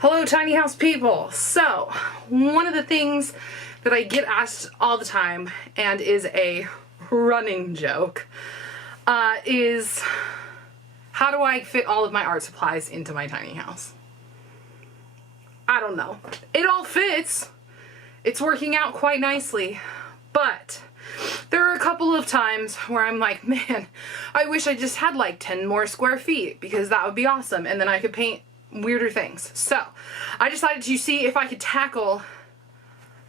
Hello tiny house people. So one of the things that I get asked all the time and is a running joke is how do I fit all of my art supplies into my tiny house? I don't know. It all fits. It's working out quite nicely, but there are a couple of times where I'm like, man, I wish I just had like 10 more square feet because that would be awesome, and then I could paint weirder things. So I decided to see if I could tackle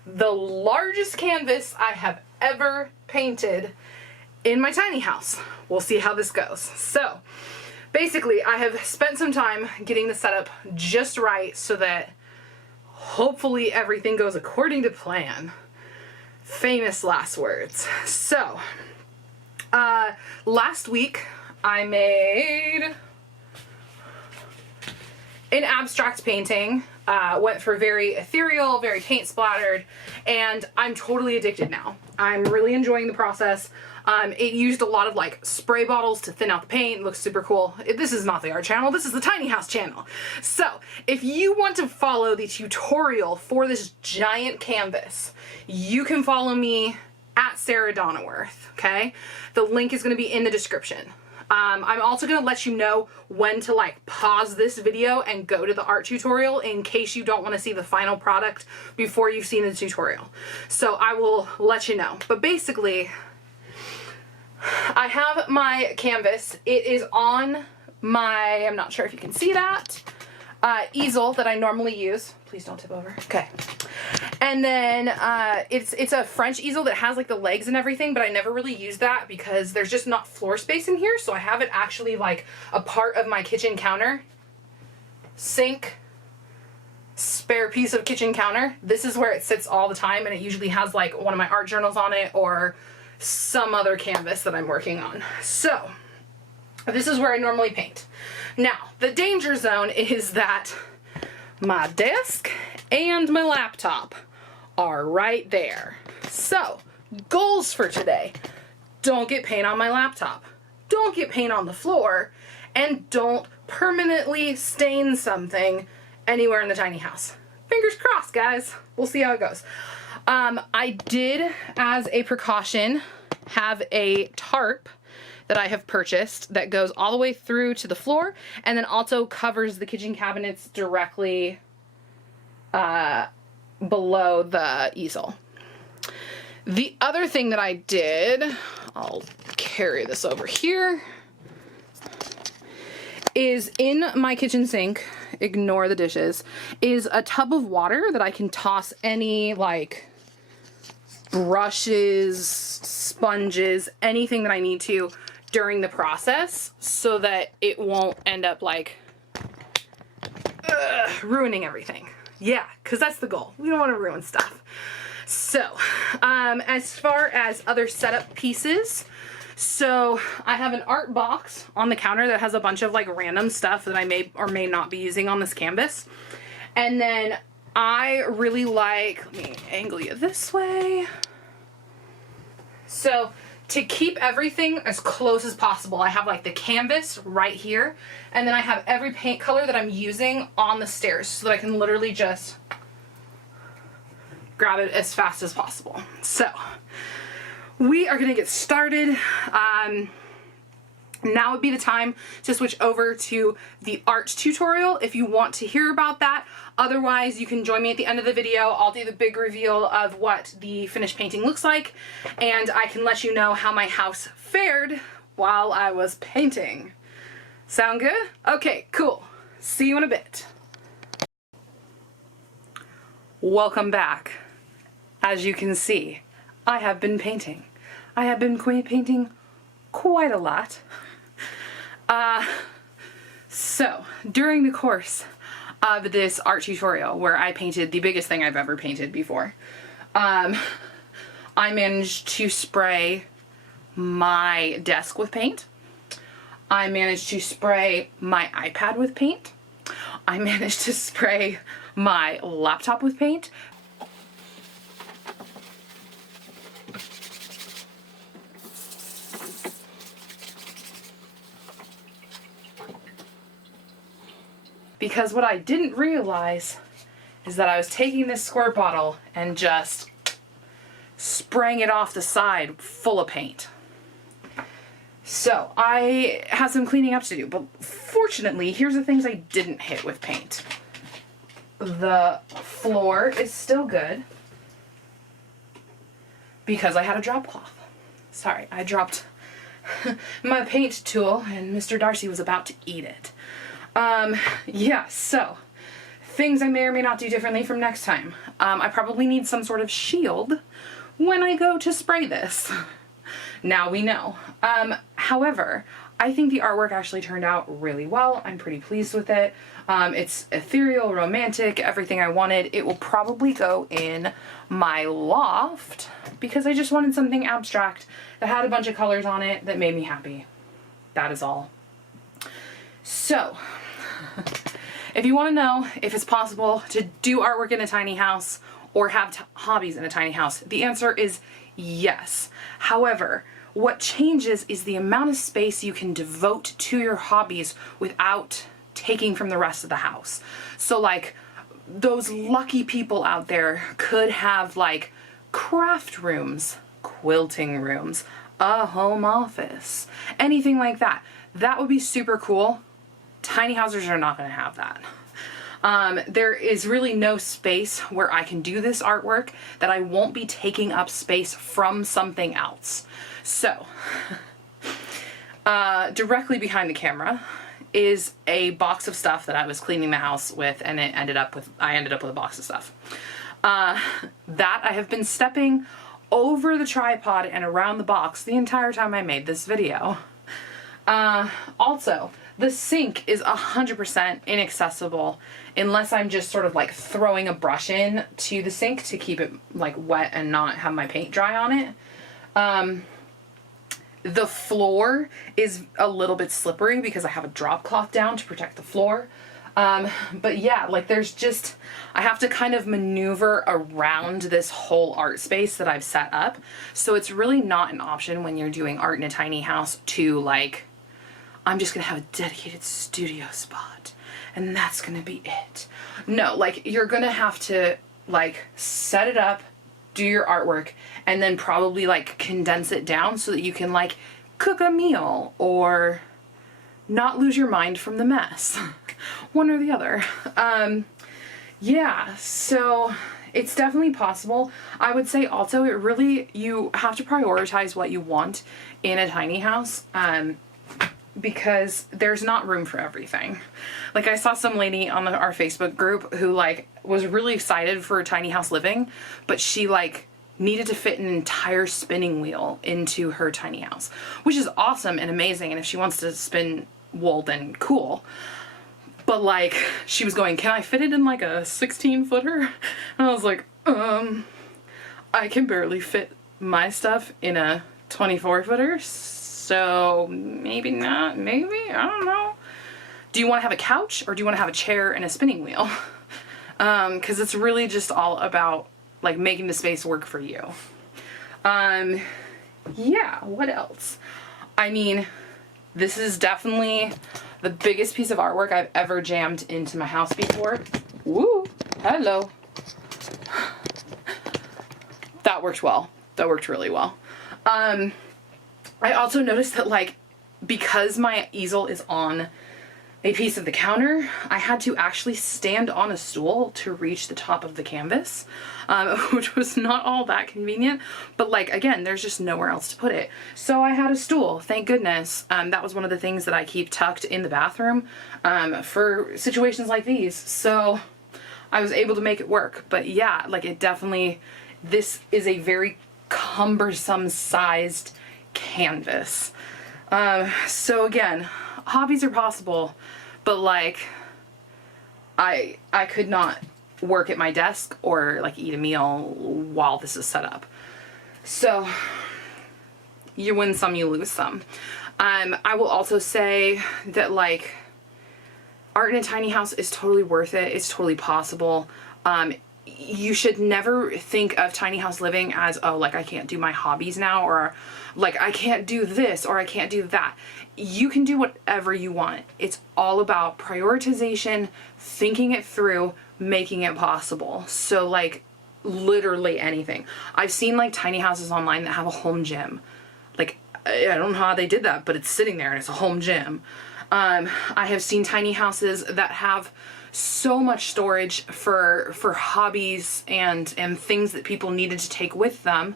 the largest canvas I have ever painted in my tiny house. We'll see how this goes. So basically I have spent some time getting the setup just right so that hopefully everything goes according to plan. Famous last words. So last week I made an abstract painting, went for very ethereal, very paint splattered, and I'm totally addicted now. I'm really enjoying the process. It used a lot of like spray bottles to thin out the paint. It looks super cool. This is not the art channel, this is the tiny house channel. So if you want to follow the tutorial for this giant canvas, you can follow me at Sarah Donnaworth, okay? The link is gonna be in the description. I'm also going to let you know when to like pause this video and go to the art tutorial in case you don't want to see the final product before you've seen the tutorial. So I will let you know. But basically, I have my canvas. It is on my, I'm not sure if you can see that, easel that I normally use. Please don't tip over. Okay. And then it's a French easel that has like the legs and everything, but I never really use that because there's just not floor space in here. So I have it actually like a part of my kitchen counter. Sink, spare piece of kitchen counter. This is where it sits all the time, and it usually has like one of my art journals on it or some other canvas that I'm working on. So this is where I normally paint. Now, the danger zone is that my desk and my laptop are right there. So, goals for today. Don't get paint on my laptop. Don't get paint on the floor. And don't permanently stain something anywhere in the tiny house. Fingers crossed, guys. We'll see how it goes. I did, as a precaution, have a tarp that I have purchased that goes all the way through to the floor and then also covers the kitchen cabinets directly below the easel. The other thing that I did, I'll carry this over here, is in my kitchen sink, ignore the dishes, is a tub of water that I can toss any like brushes, sponges, anything that I need to during the process so that it won't end up like ruining everything. Yeah, because that's the goal. We don't want to ruin stuff. So, as far as other setup pieces, so I have an art box on the counter that has a bunch of like random stuff that I may or may not be using on this canvas. And then I really like, let me angle you this way. So to keep everything as close as possible, I have like the canvas right here, and then I have every paint color that I'm using on the stairs so that I can literally just grab it as fast as possible. So we are gonna get started. Now would be the time to switch over to the art tutorial if you want to hear about that. Otherwise, you can join me at the end of the video. I'll do the big reveal of what the finished painting looks like, and I can let you know how my house fared while I was painting. Sound good? Okay, cool. See you in a bit. Welcome back. As you can see, I have been painting. I have been painting quite a lot. So during the course of this art tutorial where I painted the biggest thing I've ever painted before, I managed to spray my desk with paint. I managed to spray my iPad with paint. I managed to spray my laptop with paint. because what I didn't realize is that I was taking this squirt bottle and just spraying it off the side full of paint. So I have some cleaning up to do, but fortunately, here's the things I didn't hit with paint. The floor is still good because I had a drop cloth. Sorry, I dropped my paint tool and Mr. Darcy was about to eat it. Yeah, so things I may or may not do differently from next time. I probably need some sort of shield when I go to spray this. Now we know. However, I think the artwork actually turned out really well. I'm pretty pleased with it. It's ethereal, romantic, everything I wanted. It will probably go in my loft because I just wanted something abstract that had a bunch of colors on it that made me happy. That is all. So, if you want to know if it's possible to do artwork in a tiny house or have hobbies in a tiny house, the answer is yes. However, what changes is the amount of space you can devote to your hobbies without taking from the rest of the house. So like those lucky people out there could have like craft rooms, quilting rooms, a home office, anything like that. That would be super cool. Tiny houses are not going to have that. There is really no space where I can do this artwork that I won't be taking up space from something else. So, directly behind the camera is a box of stuff that I was cleaning the house with, and I ended up with a box of stuff. That I have been stepping over the tripod and around the box the entire time I made this video. Also, the sink is 100% inaccessible unless I'm just sort of like throwing a brush in to the sink to keep it like wet and not have my paint dry on it. The floor is a little bit slippery because I have a drop cloth down to protect the floor. But yeah, like there's just, I have to kind of maneuver around this whole art space that I've set up. So it's really not an option when you're doing art in a tiny house to like, I'm just gonna have a dedicated studio spot and that's gonna be it. No, like you're gonna have to like set it up, do your artwork, and then probably like condense it down so that you can like cook a meal or not lose your mind from the mess. One or the other. Yeah, so it's definitely possible. I would say also you have to prioritize what you want in a tiny house. Because there's not room for everything. Like I saw some lady on our Facebook group who like was really excited for tiny house living, but she like needed to fit an entire spinning wheel into her tiny house, which is awesome and amazing. And if she wants to spin wool, then cool. But like she was going, can I fit it in like a 16-footer? And I was like, I can barely fit my stuff in a 24-footer. So maybe not, maybe, I don't know. Do you want to have a couch or do you want to have a chair and a spinning wheel? Because it's really just all about like making the space work for you. Yeah, what else? I mean, this is definitely the biggest piece of artwork I've ever jammed into my house before. Woo, hello. That worked well. That worked really well. I also noticed that like, because my easel is on a piece of the counter, I had to actually stand on a stool to reach the top of the canvas, which was not all that convenient, but like, again, there's just nowhere else to put it. So I had a stool, thank goodness. That was one of the things that I keep tucked in the bathroom, for situations like these. So I was able to make it work, but yeah, like it definitely, this is a very cumbersome sized canvas. So again, hobbies are possible, but like I could not work at my desk or like eat a meal while this is set up. So you win some, you lose some. I will also say that like art in a tiny house is totally worth it. It's totally possible. You should never think of tiny house living as, oh, like I can't do my hobbies now, or like I can't do this or I can't do that. You can do whatever you want. It's all about prioritization, thinking it through, making it possible. So like literally anything. I've seen like tiny houses online that have a home gym. Like I don't know how they did that, but it's sitting there and it's a home gym. I have seen tiny houses that have so much storage for hobbies and things that people needed to take with them,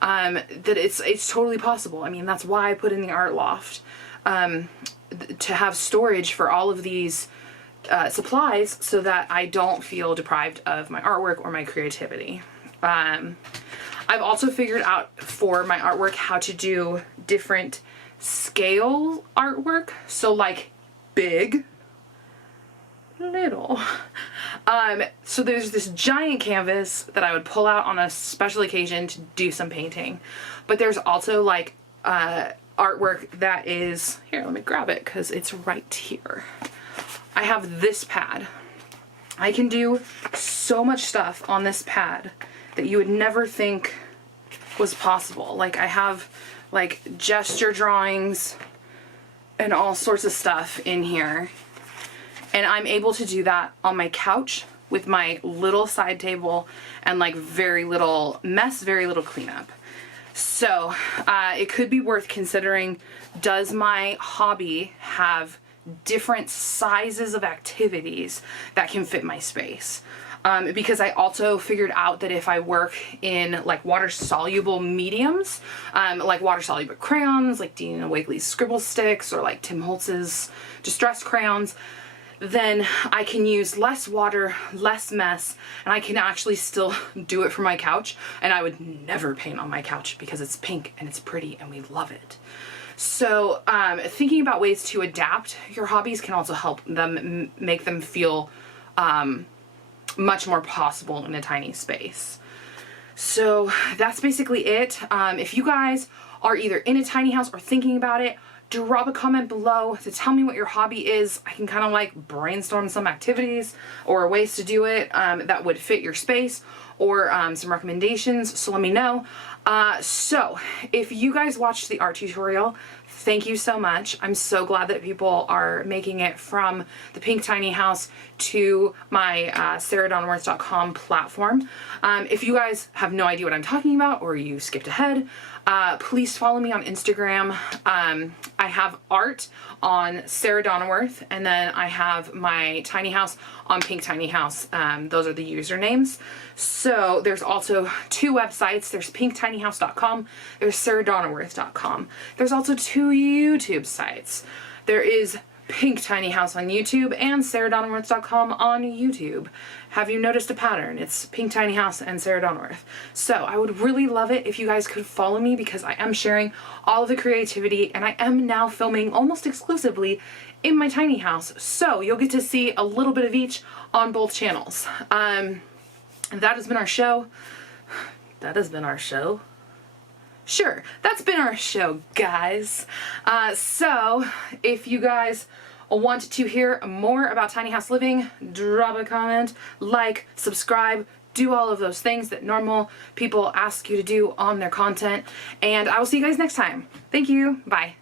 that it's totally possible. I mean, that's why I put in the art loft, to have storage for all of these supplies so that I don't feel deprived of my artwork or my creativity. I've also figured out for my artwork how to do different scale artwork. So like big, little. So there's this giant canvas that I would pull out on a special occasion to do some painting. But there's also like artwork that is, here, let me grab it because it's right here. I have this pad. I can do so much stuff on this pad that you would never think was possible. Like I have like gesture drawings and all sorts of stuff in here. And I'm able to do that on my couch with my little side table and like very little mess, very little cleanup. So it could be worth considering, does my hobby have different sizes of activities that can fit my space? Because I also figured out that if I work in like water soluble mediums, like water soluble crayons, like Dina Wakley's Scribble Sticks or like Tim Holtz's Distress crayons, then I can use less water, less mess, and I can actually still do it for my couch. And I would never paint on my couch because it's pink and it's pretty and we love it. So thinking about ways to adapt your hobbies can also help them make them feel much more possible in a tiny space. So that's basically it. If you guys are either in a tiny house or thinking about it, drop a comment below to tell me what your hobby is. I can kind of like brainstorm some activities or ways to do it that would fit your space, or some recommendations, so let me know. So if you guys watched the art tutorial, thank you so much. I'm so glad that people are making it from the Pink Tiny House to my SarahDawnworth.com platform. If you guys have no idea what I'm talking about or you skipped ahead, please follow me on Instagram. I have art on Sarah Dawnworth, and then I have my tiny house on Pink Tiny House. Those are the usernames. So there's also two websites. There's pinktinyhouse.com. There's SarahDawnworth.com. There's also two YouTube sites. There is Pink Tiny House on YouTube and SarahDawnworth.com on YouTube. Have you noticed a pattern? It's Pink Tiny House and Sarah Dawnworth. So I would really love it if you guys could follow me, because I am sharing all of the creativity and I am now filming almost exclusively in my tiny house. So you'll get to see a little bit of each on both channels. That has been our show. That has been our show. Sure, that's been our show, guys. So if you guys want to hear more about tiny house living, drop a comment, like, subscribe, do all of those things that normal people ask you to do on their content, and I will see you guys next time. Thank you. Bye.